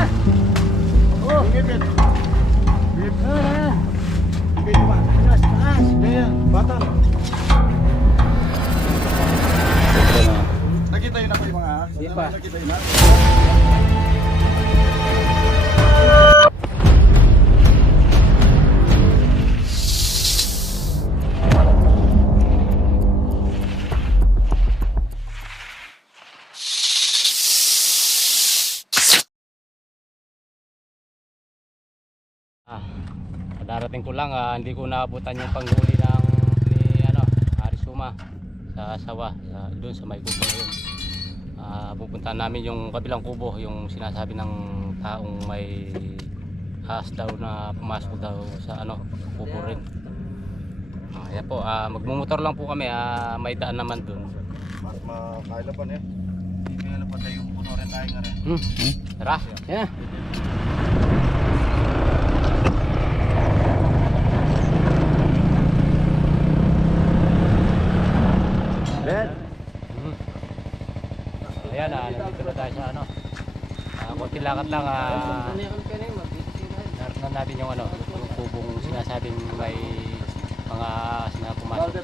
Oh. Yan. Ibig ko ba? Taas. Nakita yun ako yung mga... Nakita yun. Darating ko lang, ah, hindi ko naabutan yung panghuli ng ni ano, Arizuma sa sawa, sa, doon sa may kubo na yun. Ah, pupuntahan namin yung kabilang kubo, yung sinasabi ng taong may ahas daw na pumasok daw sa ano, kubo rin. Ah, yan po, ah, magmumotor lang po kami, ah, may daan naman doon. Makailapan eh. Hindi kaya lapan tayo yung puno rin tayo nga rin. Hmm. Tara, yan. Ben! Mhm. Ayan, ah, nandito na tayo sa ano. Ah, konti lakad lang ah. Naratan natin yung ano, yung kubong sinasabing may mga sina pumasok.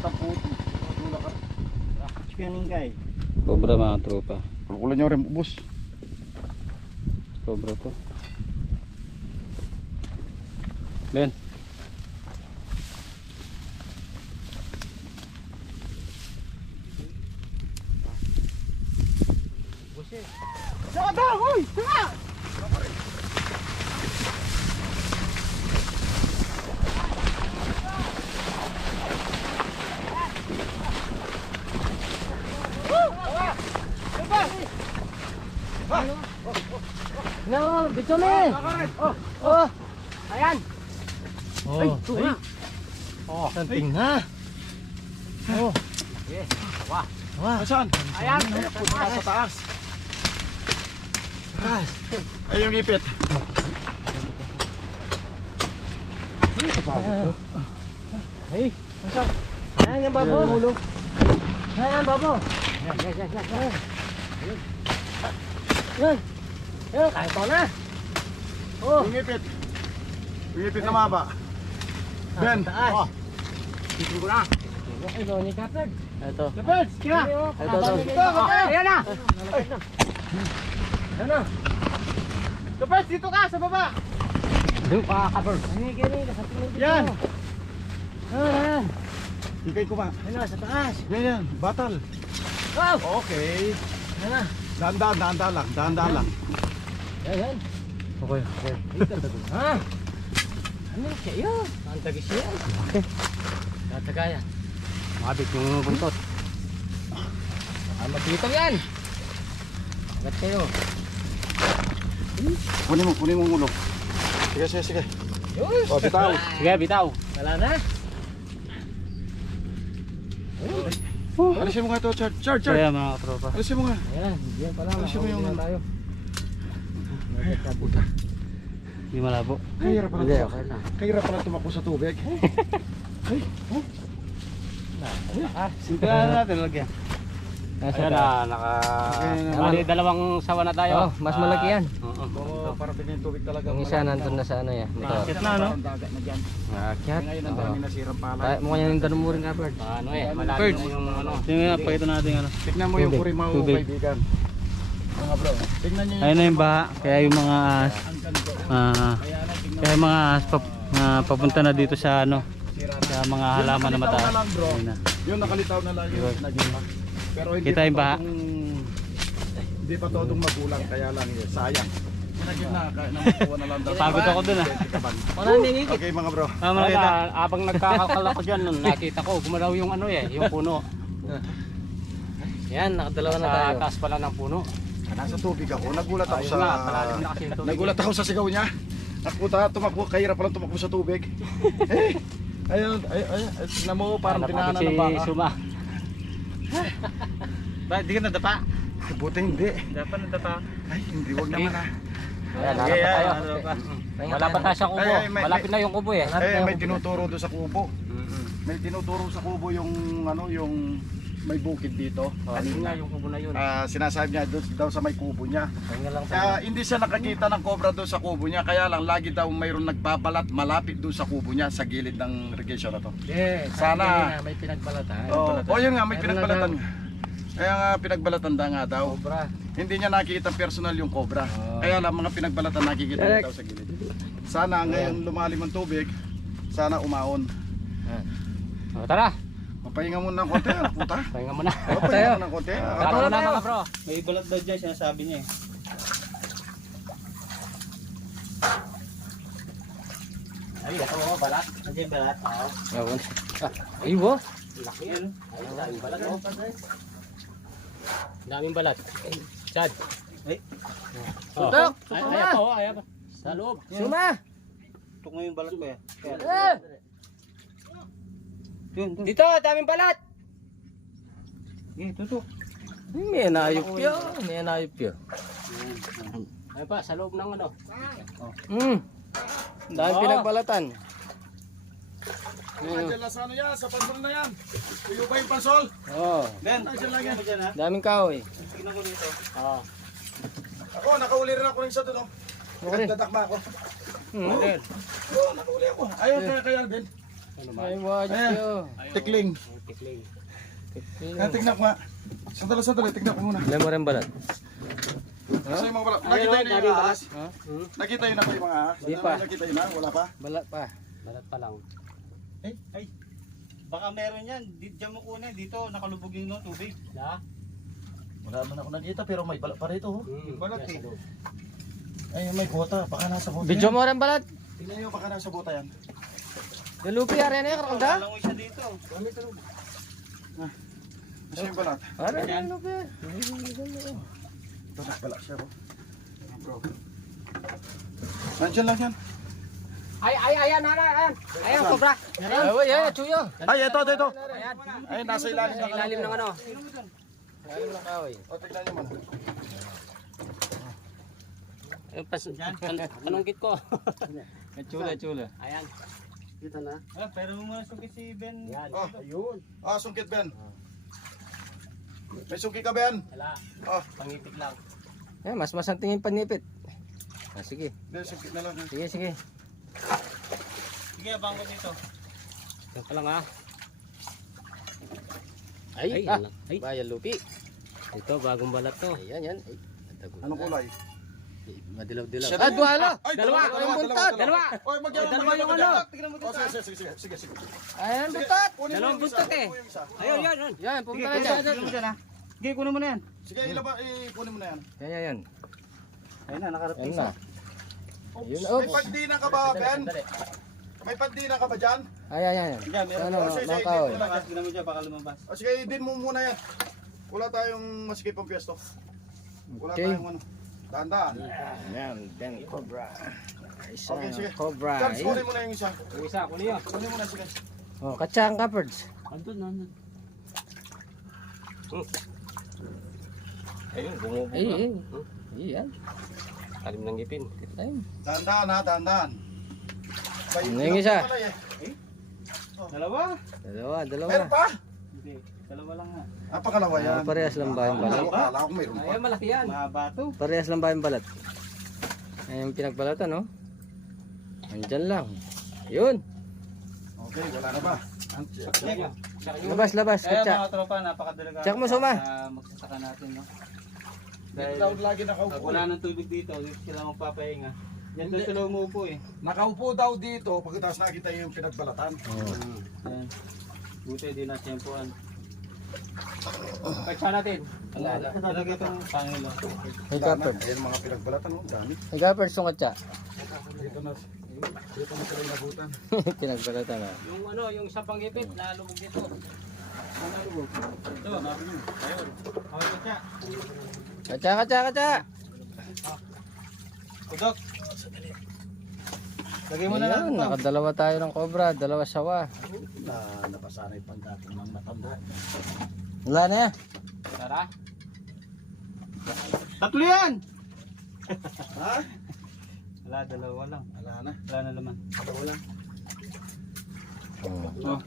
Cobra mga tropa. Kukulan nyo rin ubus. Cobra to. Ben. No, dito na eh. Oh, oh. Ayan. Oh, Ay, tuwa. Oh, Santing ha. Oh. yes. Tawa. Wah. Asan? Ayan. Punta sa taas. Taas. Ay, yung ngipit. Ay, masok. Ayan yung babo. Ayan yung babo. Yan, yan, yan, yan. Yan. Yan. Yan, kahit na. Oh. Yung ngipit. Yung ngipit na maba. Ben! Sa taas. Oh. Dito ko na. No, ni Kapag. Ito. Ben! Kira! Ito, ito. Ayan na. Ayan na. Kapes, dito ka sa baba! Doon pa cover. Ay, gani, nakatingin dito. Yan. Ayan, ayan. Higay ko ba? Ayan na, sa taas. Yan yan, batal. Wow. Okay. Ayan na. Dahan-dahan, dahan-dahan lang, dahan-dahan lang. Ayan. Okay, okay. Ha? Ano kayo? Ang tagis yan. Okay. Tatagaya. Mabit yung buntot. Ah, magbitaw yan. Agat kayo. Kunin mo, kunin mo ang ulo. Sige, sige, sige. Yus. O, bitaw. Sige, bitaw. Wala na. Alisin mo nga ito, Chard. Chard, Chard. Kaya mga tropa. Alisin mo nga. Ayan, diyan pala. Siya mo yung- makahuli na tayo. Hindi malabo. Kahirap pala Hindi, tumakbo. okay na. Kahirap pala tumakbo sa tubig. Simple na natin, lagyan. Ayan na, naka... Bali, dalawang sawa na tayo. Oh, mas malaki yan. Oo. Oo, para yung tubig talaga. Yung isa nandun na sa ano yan. Ito. Akit na, no? Dagat na dyan. Akyat. Ngayon, ang dami nasirang palay. Kaya mo yung tanong mo rin ka, Bert. Ano eh, malalim yung ano. Tingnan nga, pakita natin ano. Tignan mo yung kurimaw, kaibigan. Mga bro, tignan nyo Ayun na yung baha, kaya yung mga ah, kaya yung mga ah, papunta na dito sa ano, sa mga halaman na mataas. na lang bro. Ayun na. Yung nakalitaw na lang yung naging Pero hindi Kita pa yung baha. Hindi pa todong magulang, kaya lang yun. Sayang. Naging na, nakuha na lang daw. Pagod ako dun, ah. Okay mga bro. Ah, makita. abang nagkakalkal ako dyan, nun, nakita ko, gumalaw yung ano eh, yung puno. Yan, nakadalawa na Sa tayo. taas pala ng puno. Nasa tubig ako. Nagulat ako sa... na, na. Nagulat ako sa sigaw niya. Nakuta, tumakbo, kahirap pala tumakbo sa tubig. eh, ayun, ayun, ayun, ayun, tignan mo, parang natin ng si baka. Suma. Ba, di ka nadapa? Buti hindi. Dapat nadapa. Ay, hindi, wag naman ah. Ayan, hanap pa tayo. Malapit tayo sa kubo. Ay, ay, Malapit na yung kubo eh. Eh, may tinuturo doon sa kubo. May tinuturo sa kubo yung ano yung may bukid dito. Oh, yun nga yung kubo na yun. Ah, sinasabi niya doon daw sa may kubo niya. Lang tayo. Kaya hindi siya nakakita ng cobra doon sa kubo niya. Kaya lang lagi daw mayroon nagbabalat malapit doon sa kubo niya sa gilid ng irrigation na to. Eh, Sana- may pinagbalatan. Oh, oh yun nga, may pinagbalatan. na Kaya nga pinagbalatan da nga daw. Cobra. Hindi niya nakikita personal yung cobra. Oh. Kaya lang mga pinagbalatan nakikita niya daw sa gilid. Sana ngayon lumalim ang tubig, sana umaon. Oh, tara, Mapahinga muna ng konti, ano, puta. pahinga muna. Oh, pahinga muna ng konti. Tara Ah, muna mga bro. May balat daw dyan, sinasabi niya eh. Ay, ito mo, balat. Nandiyan balat? Oo. Ewan. Ah, ay, wo. Laki Yan. Ay, daming balat. oh. Daming balat. Chad. Ay. Oh. Tutok, Ay, tutok ay, na. pa, oh, ay, pa. Sa loob. Suma! Mo yung balat ko eh. Eh! Yun, yun. Dito, daming balat! Eh, tutok. May nayop yun. May nayop yun. Ay pa, sa loob ng ano. Hmm. Daming Oh. pinagbalatan. Nandiyan lang sa ano yan, sa pansol na yan. Tuyo ba yung pansol? Oh. Ben, Nandiyan lang yan. dyan ha? Daming kahoy. Tignan ko dito. Oh. Ako, nakauli rin ako ng isa doon. Oh. Okay. Nagdadakma ako. Hmm. Oo, nakauli ako. Ayaw kaya kaya din. Ano? Ay, watch. Tikling. Tikling. Ah, tignan ko nga. Sandali, sandali. Tignan ko muna. Alam mo rin balat? Kasi mga balat. Nakita yun na yung ahas. Ha? Nakita yun na yung mga ahas? Di pa. Nakita yun na? Wala pa? Balat pa. Balat pa lang. Ay, ay. Baka meron yan. Di, diyan mo kunin. Dito, nakalubog yung no, tubig. Na? Wala man ako nakita pero may balat pa rito. oh. Hmm, balat eh. Ay, may bota. Baka nasa bota Video yan. mo rin balat? Tingnan nyo, baka nasa bota yan. Dalupi, ari na yung karangga? Langoy siya dito. Nasa yung balat. Ari na Yan. yung lupi. Ito, nagbalat siya. Oh. Bro. Nandiyan lang yan. Ay, ay, ayan, ayan, ayan. Ayan, kobra. Ay, uy, ay, chuyo. Ay, ito, ito, ito. Ayan. Ay, nasa ilalim Sa ng ilalim ng ano? Ilalim ng kahoy. O, tignan nyo man. Anong git ko? Chula, chula. Ayan. Dito na. Ah, pero mo muna sukit si Ben. Yan. Oh, Ayun. ah, sungkit Ben. May sungkit ka Ben? Wala. Oh, Pangipit lang. Eh, mas mas ang tingin panipit. Ah, sige. hindi, sungkit na lang. Sige, sige. Sige, abang ko dito. Yan pa lang ha. Ay, Ay, ah. Ay. bayan lupi. Ito, bagong balat to. Ayan, yan. Ay, Anong na. Kulay? Madilaw-dilaw. Siya Ah, na duwala. Ay, Dalawa, yung buntot, dalawa. Oy, Ay, dalawa yung ano. Tignan mo dito. Oh, sige, sige, sige, sige, sige. Ayan, Sige, buntot. Dalawang buntot eh. Ayun, yan, yan. Yan, Sige, pumunta na dyan. mo dyan. Sige, kunin mo na yan. Sige, ilaba, eh, kunin mo na yan. Yan, yan, yan. Ayun na, nakarating Yan na. Oops, Yun, May oops. pandinan ka ba, Ben? May pandinan ka ba dyan? Ayan, yan, yan. Diyan, meron. Ano, Oh, sige, mga sige, kahoy. tignan mo dyan, baka lumabas. O sige, din mo muna yan. Wala tayong masikip ang pwesto. Wala Okay. tayong ano. Dahan-dahan. Yan, then cobra. Isa, Okay, sige. cobra. Charles, Ayun. kunin mo na yung isa. Yung isa, kunin yun. Kunin mo na, sige. Oh, katsang kapards. Andun, andun. Ayun, bumubuga. Ay, ay. Ay, yan. Talim ng ngipin. Ay, Dahan-dahan ha, dahan-dahan. Ano yung isa? pala eh. Dalawa? dalawa, dalawa. Meron pa? Hindi, dalawa lang nga. Ah, pakalawa yan. Ah, parehas lang ba yung balat? Dalawa, kala ko mayroon pa. Ayun, malaki yan. Mahaba to. Parehas lang ba yung balat? Ayan yung pinagbalatan, no? Andyan lang. Yun. Okay, wala na ba? Sige. Labas, labas. Kaya Katsa. mga tropa, napakadalaga. Check mo, Suma. Sa magsasaka natin, no? Dito Dahil daw lagi nakaupo. wala ng tubig dito, dito sila magpapahinga. Yan doon sila umuupo eh. Nakaupo daw dito pagkatapos nakita yung pinagbalatan. Yan. Buti din natin yan po. Pagsa natin. Wala, wala. Talaga itong. May Wala na. kapards. Ayan mga pinagbalatan, oh, dami. May kapards yung katsa. Dito na. Dito na sila inabutan. pinagbalatan, no? Yung ano, yung isang pangipit, nalubog dito. Ito, nabi nyo. Ayun. Ko siya. Katsa, katsa, katsa. Kudok. Lagay mo na lang. Ayun, nakadalawa tayo ng cobra. Dalawa sawa. Na napasanay pang dating ng matanda. Wala na yan. Tara. Tatlo yan! Ha? Wala, dalawa lang. Wala na. Wala na laman. Dalawa lang. Oh.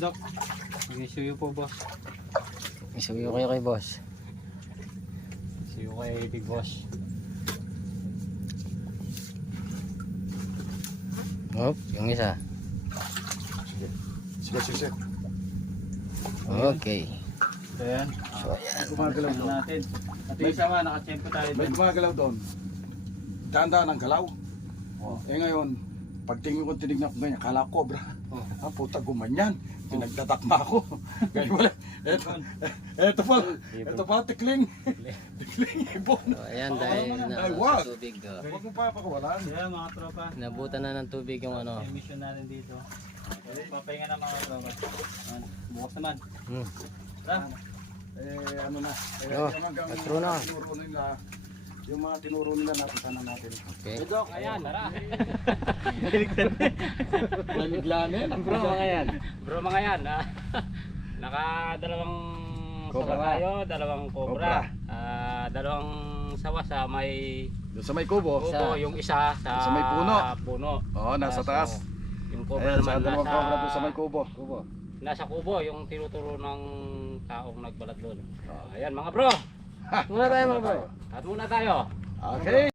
Dok, mag-issue po boss. Isuyo kayo kay boss. You kay Big Boss. Oh, yung isa. Sige. Sige, sige, sige. Okay. So yan. So, ayan. Gumagalaw doon. natin. At yung isa nga, nakachempo tayo May dun. gumagalaw doon. Daan-daan ang galaw. Oh. Eh ngayon, pagtingin ko tinignan ko ganyan, kala ko cobra. Oh. Ah, puta gumanyan. Pinagtatakma ako. Kaya wala. Eto, eto pa. Eto pa, tikling. tikling, ibon. So, ayan dahil na Ay, sa tubig. oh. Huwag mo pa pakawalan. Kaya mga tropa, Nabutan na ng tubig yung ano. yung mission natin dito. Papahinga na mga tropa. Bukas naman. Hmm. Tara. Eh, ano na. Eh, Oh, patro na. tinuro nila, yung mga tinuro nila napunta na natin. Okay. Eh, Doc, Ayan, tara. Lamiglanin. Bro, mga yan. Bro, mga yan. ah. Nakadalawang Cobra. sawa tayo, dalawang Cobra. cobra. Ah, dalawang sawa sa may Doon sa may kubo. kubo, yung isa sa, Sa may puno. puno. Oo, nasa so, taas. Yung cobra Ayan, sa naman dalawang nasa, cobra doon sa may kubo. Kubo. nasa kubo, yung tinuturo ng taong nagbalat doon. Ayan mga bro, Muna tayo mga bro. at muna tayo. Okay.